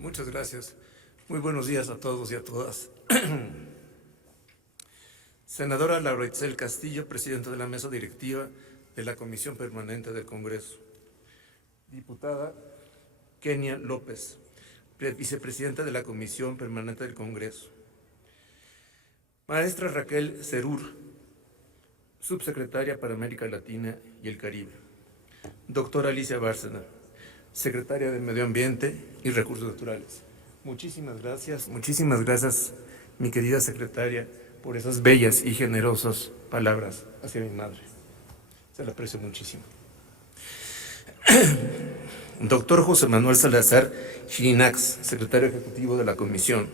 Muchas gracias. Muy buenos días a todos y a todas. Senadora Laura Itzel Castillo, presidenta de la mesa directiva de la Comisión Permanente del Congreso. Diputada Kenia López, vicepresidenta de la Comisión Permanente del Congreso. Maestra Raquel Cerur, subsecretaria para América Latina y el Caribe. Doctora Alicia Bárcena, secretaria de Medio Ambiente y Recursos Naturales. Muchísimas gracias, mi querida secretaria, por esas bellas y generosas palabras hacia mi madre. Se la aprecio muchísimo. Doctor José Manuel Salazar Chirinax, secretario ejecutivo de la Comisión.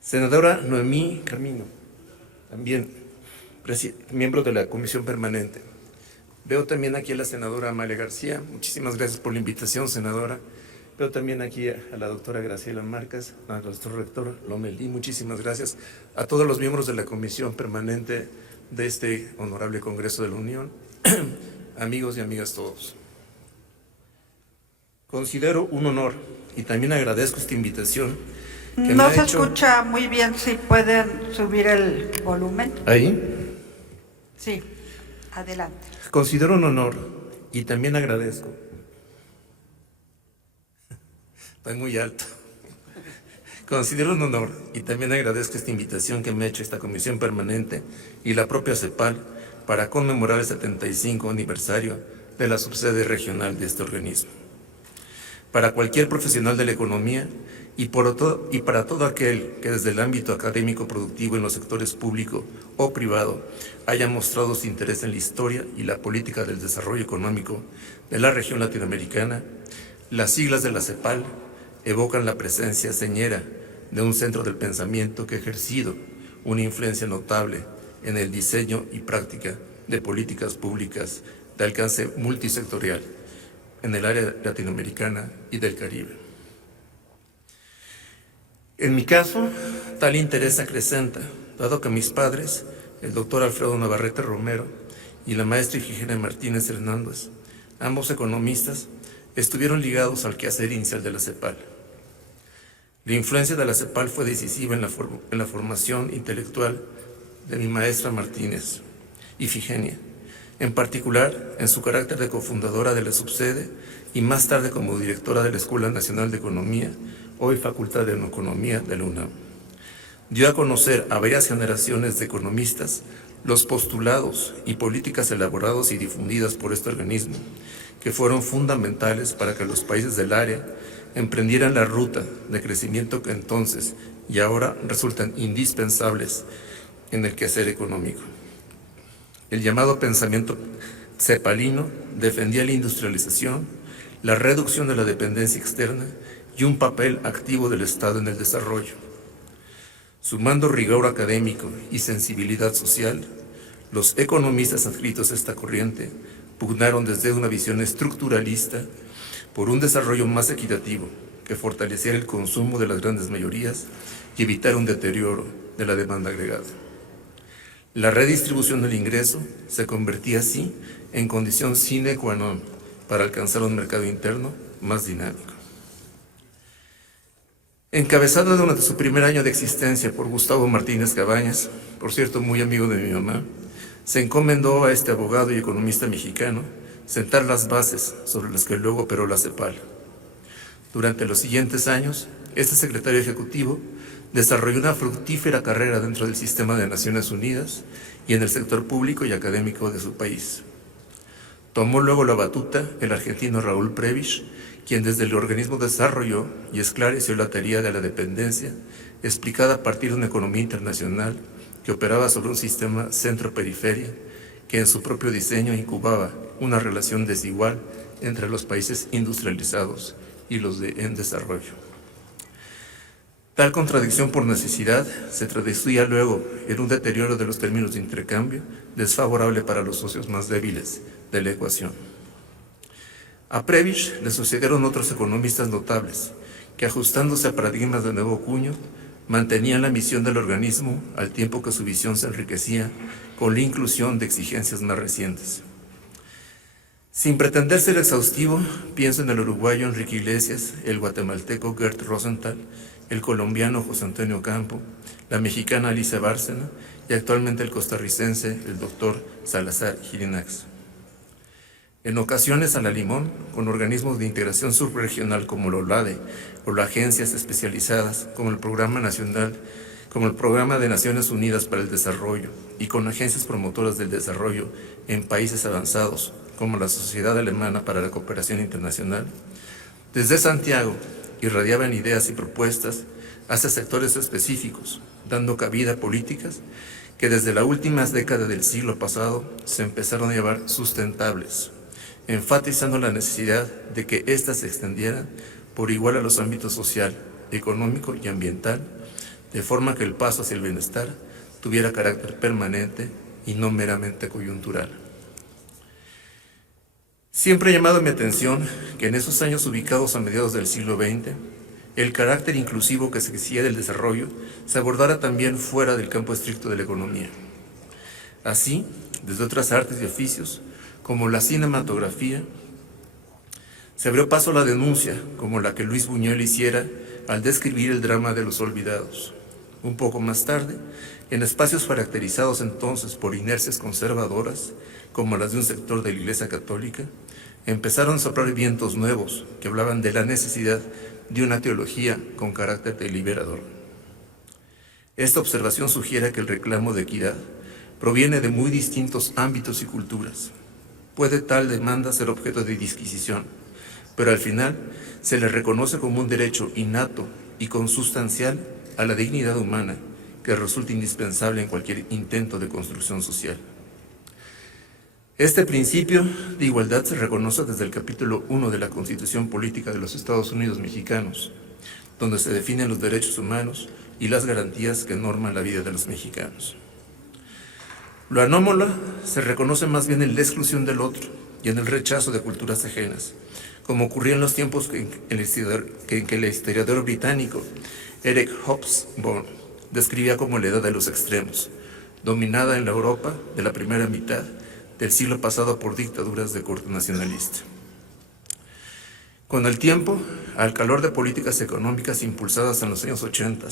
Senadora Noemí Carmino, también miembro de la Comisión Permanente. Veo también aquí a la senadora Amalia García. Muchísimas gracias por la invitación, senadora. Veo también aquí a la doctora Graciela Márquez, a nuestro rector Lomelí. Muchísimas gracias a todos los miembros de la Comisión Permanente de este honorable Congreso de la Unión. Amigos y amigas todos. Considero un honor y también agradezco esta invitación. No se escucha muy bien, si pueden subir el volumen. ¿Ahí? Sí, adelante. Considero un honor y también agradezco. Estoy muy alto. Considero un honor y también agradezco esta invitación que me ha hecho esta Comisión Permanente y la propia CEPAL para conmemorar el 75 aniversario de la subsede regional de este organismo. Para cualquier profesional de la economía y para todo aquel que desde el ámbito académico productivo en los sectores público o privado haya mostrado su interés en la historia y la política del desarrollo económico de la región latinoamericana, las siglas de la CEPAL evocan la presencia señera de un centro del pensamiento que ha ejercido una influencia notable en el diseño y práctica de políticas públicas de alcance multisectorial en el área latinoamericana y del Caribe. En mi caso, tal interés acrecenta, dado que mis padres, el doctor Alfredo Navarrete Romero y la maestra Ifigenia Martínez Hernández, ambos economistas, estuvieron ligados al quehacer inicial de la CEPAL. La influencia de la CEPAL fue decisiva en la formación intelectual de mi maestra Martínez, Ifigenia, en particular en su carácter de cofundadora de la subsede y más tarde como directora de la Escuela Nacional de Economía, hoy Facultad de Economía de la UNAM. Dio a conocer a varias generaciones de economistas los postulados y políticas elaborados y difundidas por este organismo, que fueron fundamentales para que los países del área emprendieran la ruta de crecimiento que entonces y ahora resultan indispensables en el quehacer económico. El llamado pensamiento cepalino defendía la industrialización, la reducción de la dependencia externa y un papel activo del Estado en el desarrollo. Sumando rigor académico y sensibilidad social, los economistas adscritos a esta corriente pugnaron desde una visión estructuralista por un desarrollo más equitativo que fortaleciera el consumo de las grandes mayorías y evitar un deterioro de la demanda agregada. La redistribución del ingreso se convertía así en condición sine qua non para alcanzar un mercado interno más dinámico. Encabezada durante su primer año de existencia por Gustavo Martínez Cabañas, por cierto muy amigo de mi mamá, se encomendó a este abogado y economista mexicano sentar las bases sobre las que luego operó la CEPAL. Durante los siguientes años, este secretario ejecutivo desarrolló una fructífera carrera dentro del sistema de Naciones Unidas y en el sector público y académico de su país. Tomó luego la batuta el argentino Raúl Prebisch, quien desde el organismo desarrolló y esclareció la teoría de la dependencia, explicada a partir de una economía internacional que operaba sobre un sistema centro-periferia, que en su propio diseño incubaba una relación desigual entre los países industrializados y los en desarrollo. Tal contradicción por necesidad se traducía luego en un deterioro de los términos de intercambio desfavorable para los socios más débiles de la ecuación. A Prebisch le sucedieron otros economistas notables que, ajustándose a paradigmas de nuevo cuño, mantenían la misión del organismo al tiempo que su visión se enriquecía con la inclusión de exigencias más recientes. Sin pretender ser exhaustivo, pienso en el uruguayo Enrique Iglesias, el guatemalteco Gert Rosenthal, el colombiano José Antonio Campo, la mexicana Alicia Bárcena y actualmente el costarricense, el doctor Salazar Girinax. En ocasiones a la limón, con organismos de integración subregional como la OLADE o las agencias especializadas como el Programa de Naciones Unidas para el Desarrollo y con agencias promotoras del desarrollo en países avanzados como la Sociedad Alemana para la Cooperación Internacional. Desde Santiago irradiaban ideas y propuestas hacia sectores específicos, dando cabida a políticas que desde la última década del siglo pasado se empezaron a llamar sustentables, enfatizando la necesidad de que éstas se extendieran por igual a los ámbitos social, económico y ambiental, de forma que el paso hacia el bienestar tuviera carácter permanente y no meramente coyuntural. Siempre ha llamado mi atención que en esos años ubicados a mediados del siglo XX, el carácter inclusivo que se exigía del desarrollo se abordara también fuera del campo estricto de la economía. Así, desde otras artes y oficios, como la cinematografía, se abrió paso a la denuncia, como la que Luis Buñuel hiciera al describir el drama de los olvidados. Un poco más tarde, en espacios caracterizados entonces por inercias conservadoras, como las de un sector de la Iglesia Católica, empezaron a soplar vientos nuevos que hablaban de la necesidad de una teología con carácter deliberador. Esta observación sugiere que el reclamo de equidad proviene de muy distintos ámbitos y culturas. Puede tal demanda ser objeto de disquisición, pero al final se le reconoce como un derecho innato y consustancial a la dignidad humana que resulta indispensable en cualquier intento de construcción social. Este principio de igualdad se reconoce desde el capítulo 1 de la Constitución Política de los Estados Unidos Mexicanos, donde se definen los derechos humanos y las garantías que norman la vida de los mexicanos. Lo anómalo se reconoce más bien en la exclusión del otro y en el rechazo de culturas ajenas, como ocurrió en los tiempos en que el historiador británico Eric Hobsbawm describía como la edad de los extremos, dominada en la Europa de la primera mitad del siglo pasado por dictaduras de corte nacionalista. Con el tiempo, al calor de políticas económicas impulsadas en los años 80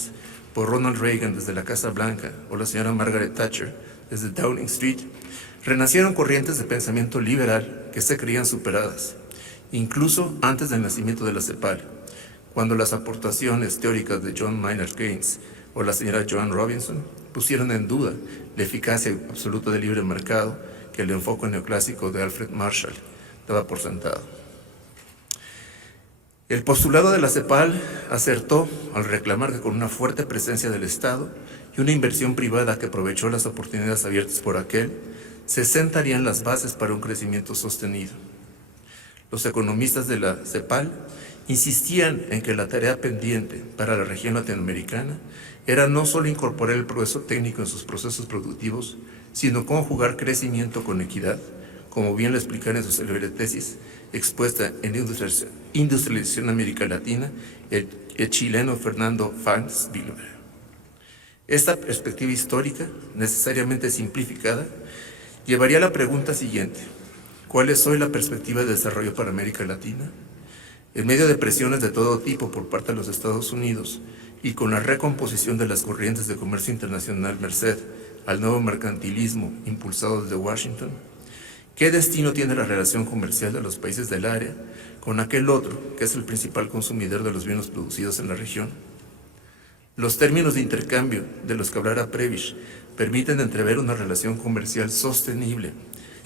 por Ronald Reagan desde la Casa Blanca o la señora Margaret Thatcher desde Downing Street, renacieron corrientes de pensamiento liberal que se creían superadas, incluso antes del nacimiento de la CEPAL, cuando las aportaciones teóricas de John Maynard Keynes o la señora Joan Robinson pusieron en duda la eficacia absoluta del libre mercado que el enfoque neoclásico de Alfred Marshall daba por sentado. El postulado de la CEPAL acertó al reclamar que con una fuerte presencia del Estado y una inversión privada que aprovechó las oportunidades abiertas por aquel, se sentarían las bases para un crecimiento sostenido. Los economistas de la CEPAL insistían en que la tarea pendiente para la región latinoamericana era no solo incorporar el progreso técnico en sus procesos productivos, sino conjugar crecimiento con equidad, como bien lo explicaron en su célebre tesis expuesta en Industrialización en América Latina, el chileno Fernando Fanz Wilber. Esta perspectiva histórica, necesariamente simplificada, llevaría a la pregunta siguiente: ¿cuál es hoy la perspectiva de desarrollo para América Latina? En medio de presiones de todo tipo por parte de los Estados Unidos y con la recomposición de las corrientes de comercio internacional merced al nuevo mercantilismo impulsado desde Washington, ¿qué destino tiene la relación comercial de los países del área con aquel otro que es el principal consumidor de los bienes producidos en la región? Los términos de intercambio de los que hablará Prebisch permiten entrever una relación comercial sostenible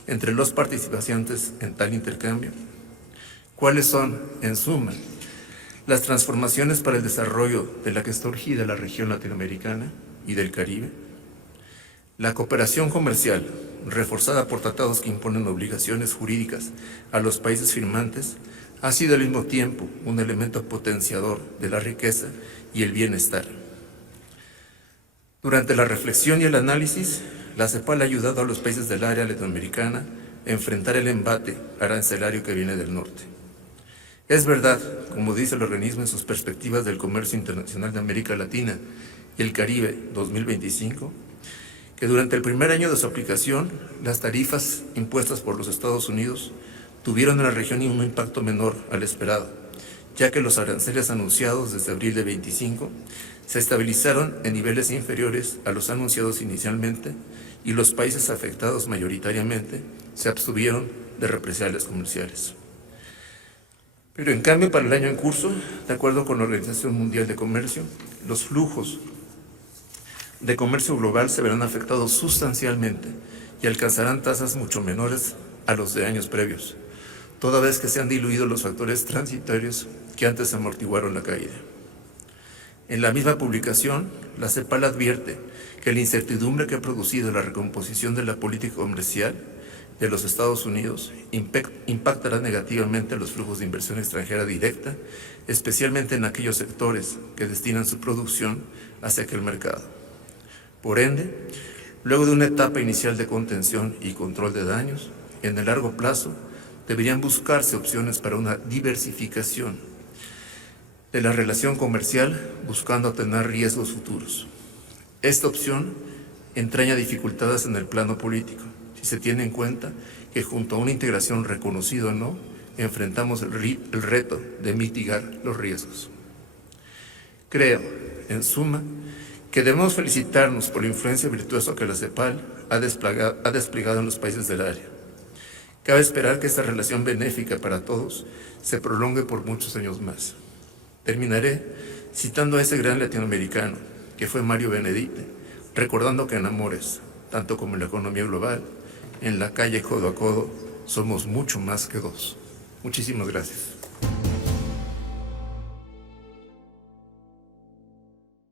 entre los participantes en tal intercambio. ¿Cuáles son, en suma, las transformaciones para el desarrollo de la que está urgida la región latinoamericana y del Caribe? La cooperación comercial, reforzada por tratados que imponen obligaciones jurídicas a los países firmantes, ha sido al mismo tiempo un elemento potenciador de la riqueza y el bienestar. Durante la reflexión y el análisis, la CEPAL ha ayudado a los países del área latinoamericana a enfrentar el embate arancelario que viene del norte. Es verdad, como dice el organismo en sus perspectivas del comercio internacional de América Latina y el Caribe 2025, que durante el primer año de su aplicación, las tarifas impuestas por los Estados Unidos tuvieron en la región un impacto menor al esperado, ya que los aranceles anunciados desde abril de 25 se estabilizaron en niveles inferiores a los anunciados inicialmente y los países afectados mayoritariamente se abstuvieron de represalias comerciales. Pero en cambio, para el año en curso, de acuerdo con la Organización Mundial de Comercio, los flujos de comercio global se verán afectados sustancialmente y alcanzarán tasas mucho menores a los de años previos, toda vez que se han diluido los factores transitorios que antes amortiguaron la caída. En la misma publicación, la CEPAL advierte que la incertidumbre que ha producido la recomposición de la política comercial de los Estados Unidos impactará negativamente los flujos de inversión extranjera directa, especialmente en aquellos sectores que destinan su producción hacia aquel mercado. Por ende, luego de una etapa inicial de contención y control de daños, en el largo plazo deberían buscarse opciones para una diversificación de la relación comercial, buscando atenuar riesgos futuros. Esta opción entraña dificultades en el plano político, si se tiene en cuenta que junto a una integración reconocida o no, enfrentamos el reto de mitigar los riesgos. Creo, en suma, que debemos felicitarnos por la influencia virtuosa que la CEPAL ha desplegado en los países del área. Cabe esperar que esta relación benéfica para todos se prolongue por muchos años más. Terminaré citando a ese gran latinoamericano, que fue Mario Benedetti, recordando que en amores, tanto como en la economía global, en la calle codo a codo, somos mucho más que dos. Muchísimas gracias.